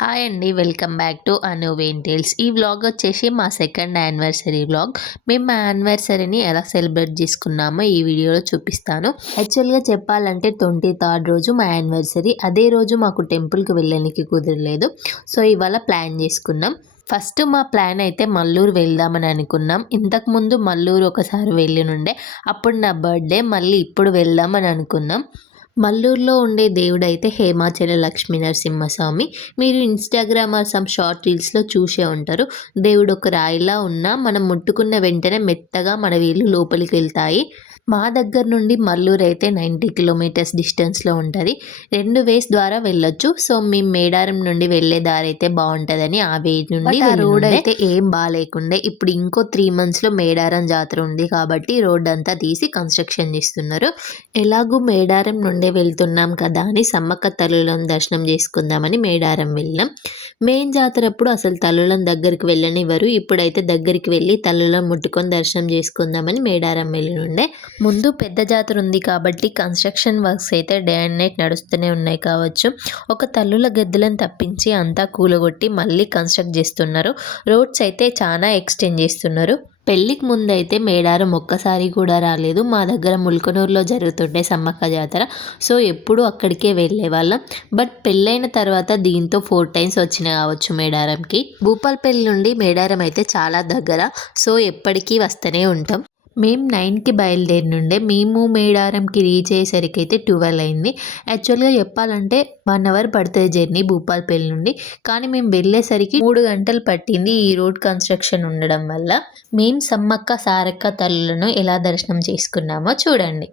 Hi అండి. Welcome back to అను వెంటేల్స్. ఈ vlog వచ్చేసి మా సెకండ్ యానివర్సరీ వ్లాగ్. మేము మా యానివర్సరీని ఎలా సెలబ్రేట్ చేసుకున్నామో ఈ వీడియోలో చూపిస్తాను. యాక్చువల్గా చెప్పాలంటే 23rd రోజు మా యానివర్సరీ. అదే రోజు మాకు టెంపుల్కి వెళ్ళడానికి కుదరలేదు. సో ఇవాళ ప్లాన్ చేసుకున్నాం. ఫస్ట్ మా ప్లాన్ అయితే మల్లూరు వెళ్దామని అనుకున్నాం. ఇంతకుముందు మల్లూరు ఒకసారి వెళ్ళినుండే, అప్పుడు నా బర్త్డే. మళ్ళీ ఇప్పుడు వెళ్దామని అనుకున్నాం. మల్లూరులో ఉండే దేవుడైతే హేమాచల లక్ష్మీ నరసింహస్వామి. మీరు ఇన్స్టాగ్రామ్ ఆర్ సమ్ షార్ట్ రీల్స్లో చూసే ఉంటారు. దేవుడు ఒక రాయిలా ఉన్నా మనం ముట్టుకున్న వెంటనే మెత్తగా మన వేళ్ళు లోపలికి వెళ్తాయి. మా దగ్గర నుండి మల్లూరు అయితే 90 కిలోమీటర్స్ డిస్టెన్స్లో ఉంటుంది. 2 వేస్ ద్వారా వెళ్ళొచ్చు. సో మేము మేడారం నుండి వెళ్ళే దారి అయితే బాగుంటుందని ఆ వే నుండి రోడ్ అయితే ఏం బాగాలేకుండే. ఇప్పుడు ఇంకో 3 monthsలో మేడారం జాతర ఉంది కాబట్టి రోడ్ అంతా తీసి కన్స్ట్రక్షన్ చేస్తున్నారు. ఎలాగూ మేడారం నుండే వెళ్తున్నాం కదా అని సమ్మక్క తల్లులను దర్శనం చేసుకుందామని మేడారం వెళ్ళాం. మెయిన్ జాతర అప్పుడు అసలు తల్లులను దగ్గరికి వెళ్ళనివ్వరు. ఇప్పుడైతే దగ్గరికి వెళ్ళి తల్లులను ముట్టుకొని దర్శనం చేసుకుందామని మేడారం వెళ్ళినుండే. ముందు పెద్ద జాతర ఉంది కాబట్టి కన్స్ట్రక్షన్ వర్క్స్ అయితే డే అండ్ నైట్ నడుస్తూనే ఉన్నాయి కావచ్చు. ఒక తల్లుల గద్దెలను తప్పించి అంతా కూలగొట్టి మళ్ళీ కన్స్ట్రక్ట్ చేస్తున్నారు. రోడ్స్ అయితే చాలా ఎక్స్టెండ్ చేస్తున్నారు. పెళ్ళికి ముందైతే మేడారం ఒక్కసారి కూడా రాలేదు. మా దగ్గర ముల్కనూరులో జరుగుతుండే సమ్మక్క జాతర. సో ఎప్పుడు అక్కడికే వెళ్ళే వాళ్ళం. బట్ పెళ్ళైన తర్వాత దీంతో 4 times వచ్చిన కావచ్చు మేడారంకి. భూపాలపల్లి నుండి మేడారం అయితే చాలా దగ్గర. సో ఎప్పటికీ వస్తూనే ఉంటాం. మేము 9కి బయలుదేరినుండే. మేము మేడారంకి రీచ్ అయ్యేసరికి అయితే 12 అయింది. యాక్చువల్గా చెప్పాలంటే 1 hour పడుతుంది జర్నీ భూపాలపల్లి నుండి. కానీ మేము వెళ్ళేసరికి 3 గంటలు పట్టింది ఈ రోడ్ కన్స్ట్రక్షన్ ఉండడం వల్ల. మేము సమ్మక్క సారక్క తల్లులను ఎలా దర్శనం చేసుకున్నామో చూడండి.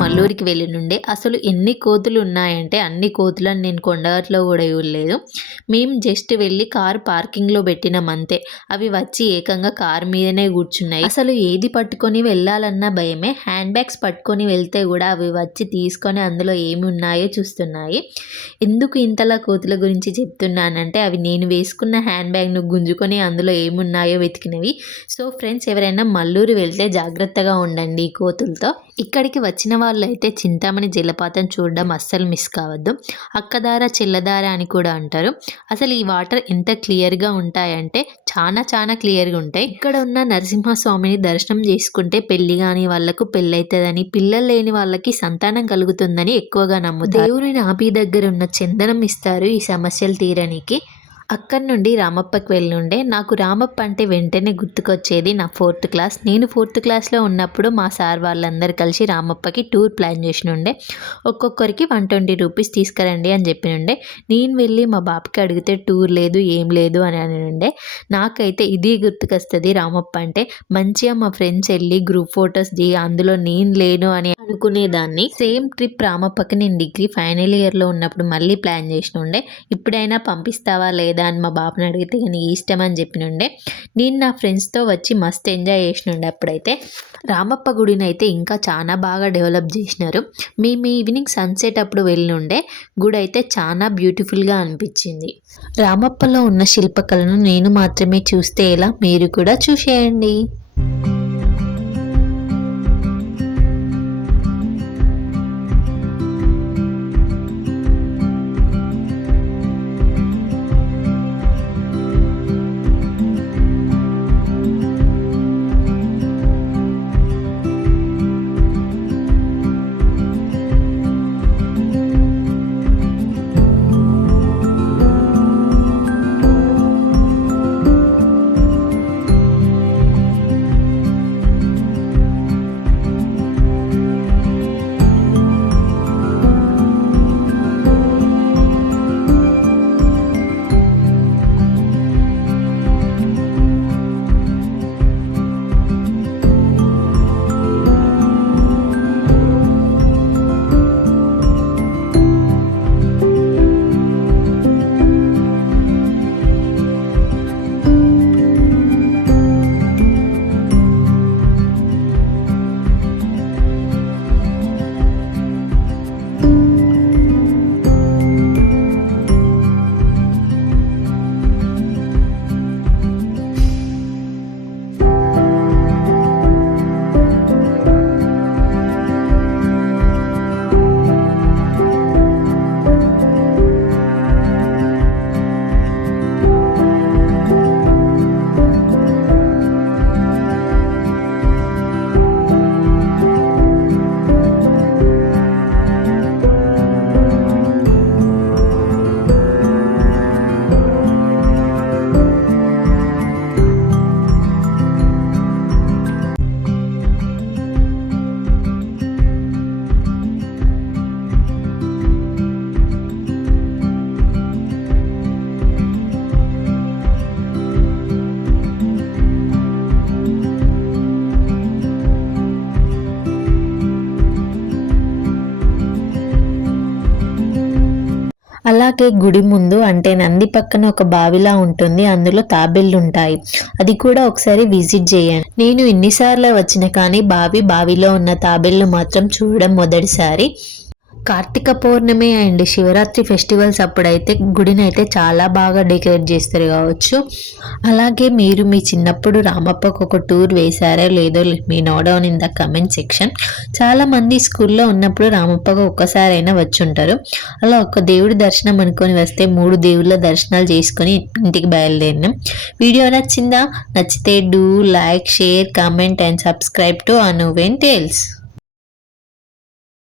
మల్లూరికి వెళ్ళినుండే. అసలు ఎన్ని కోతులు ఉన్నాయంటే అన్ని కోతులను నేను కొండగట్లో కూడా చూడలేదు. మేము జస్ట్ వెళ్ళి కారు పార్కింగ్లో పెట్టినాం అంతే. అవి వచ్చి ఏకంగా కారు మీదనే కూర్చున్నాయి. అసలు ఏది పట్టుకొని వెళ్ళాలన్న భయమే. హ్యాండ్ బ్యాగ్స్ పట్టుకొని వెళ్తే కూడా అవి వచ్చి తీసుకొని అందులో ఏమి ఉన్నాయో చూస్తున్నాయి. ఎందుకు ఇంతలా కోతుల గురించి చెప్తున్నానంటే అవి నేను వేసుకున్న హ్యాండ్ బ్యాగ్ను గుంజుకొని అందులో ఏమున్నాయో వెతికినవి. సో ఫ్రెండ్స్, ఎవరైనా మల్లూరు వెళ్తే జాగ్రత్తగా ఉండండి ఈ కోతులతో. ఇక్కడికి వచ్చిన వాళ్ళు అయితే చింతామణి జలపాతం చూడడం అస్సలు మిస్ కావద్దు. అక్కదార చెల్లదార అని కూడా అంటారు. అసలు ఈ వాటర్ ఎంత క్లియర్గా ఉంటాయంటే చాలా క్లియర్గా ఉంటాయి. ఇక్కడ ఉన్న నరసింహస్వామిని దర్శనం చేసుకుంటే పెళ్లి కాని వాళ్ళకు పెళ్ళైతుందని, పిల్లలు లేని వాళ్ళకి సంతానం కలుగుతుందని ఎక్కువగా నమ్ముతారు. దేవుని నాభి దగ్గర ఉన్న చందనం ఇస్తారు ఈ సమస్యలు తీరనికి. అక్కడి నుండి రామప్పకి వెళ్ళుండే. నాకు రామప్ప అంటే వెంటనే గుర్తుకొచ్చేది నా 4th క్లాస్. నేను 4th క్లాస్లో ఉన్నప్పుడు మా సార్ వాళ్ళందరూ కలిసి రామప్పకి టూర్ ప్లాన్ చేసినుండే. ఒక్కొక్కరికి 120 రూపీస్ తీసుకురండి అని చెప్పినుండే. నేను వెళ్ళి మా బాబుకి అడిగితే టూర్ లేదు ఏం లేదు అని అనిండే. నాకైతే ఇది గుర్తుకొస్తుంది రామప్ప అంటే. మంచిగా మా ఫ్రెండ్స్ వెళ్ళి గ్రూప్ ఫొటోస్ దిగి అందులో నేను లేను అని అనుకునేదాన్ని. సేమ్ ట్రిప్ రామప్పకి నేను డిగ్రీ ఫైనల్ ఇయర్లో ఉన్నప్పుడు మళ్ళీ ప్లాన్ చేసినుండే. ఇప్పుడైనా పంపిస్తావా లేదా అని మా బాబుని అడిగితే నీ ఇష్టం అని చెప్పినుండే. నేను నా ఫ్రెండ్స్తో వచ్చి మస్త్ ఎంజాయ్ చేసినుండే. అప్పుడైతే రామప్ప గుడిని అయితే ఇంకా చాలా బాగా డెవలప్ చేసినారు. మేము ఈవినింగ్ సన్సెట్ అప్పుడు వెళ్ళినుండే. గుడి అయితే చాలా బ్యూటిఫుల్గా అనిపించింది. రామప్పలో ఉన్న శిల్పకళను నేను మాత్రమే చూస్తే ఎలా, మీరు కూడా చూసేయండి. అలాగే గుడి ముందు అంటే నంది పక్కన ఒక బావిలా ఉంటుంది. అందులో తాబేళ్లు ఉంటాయి. అది కూడా ఒకసారి విజిట్ చేయండి. నేను ఎన్నిసార్లు వచ్చిన కానీ బావిలో ఉన్న తాబేళ్లు మాత్రం చూడడం మొదటిసారి. కార్తీక పౌర్ణమి అండ్ శివరాత్రి ఫెస్టివల్స్ అప్పుడైతే గుడిని అయితే చాలా బాగా డెకరేట్ చేస్తారు కావచ్చు. అలాగే మీరు మీ చిన్నప్పుడు రామప్పకు ఒక టూర్ వేశారో లేదో మీ note down in the comment section. చాలామంది స్కూల్లో ఉన్నప్పుడు రామప్పకు ఒక్కసారైనా వచ్చి ఉంటారు. అలా ఒక దేవుడి దర్శనం అనుకొని వస్తే 3 దేవుళ్ళ దర్శనాలు చేసుకొని ఇంటికి బయలుదేరినాం. వీడియో నచ్చిందా? నచ్చితే do like, share, comment and subscribe to అనువెన్ టేల్స్.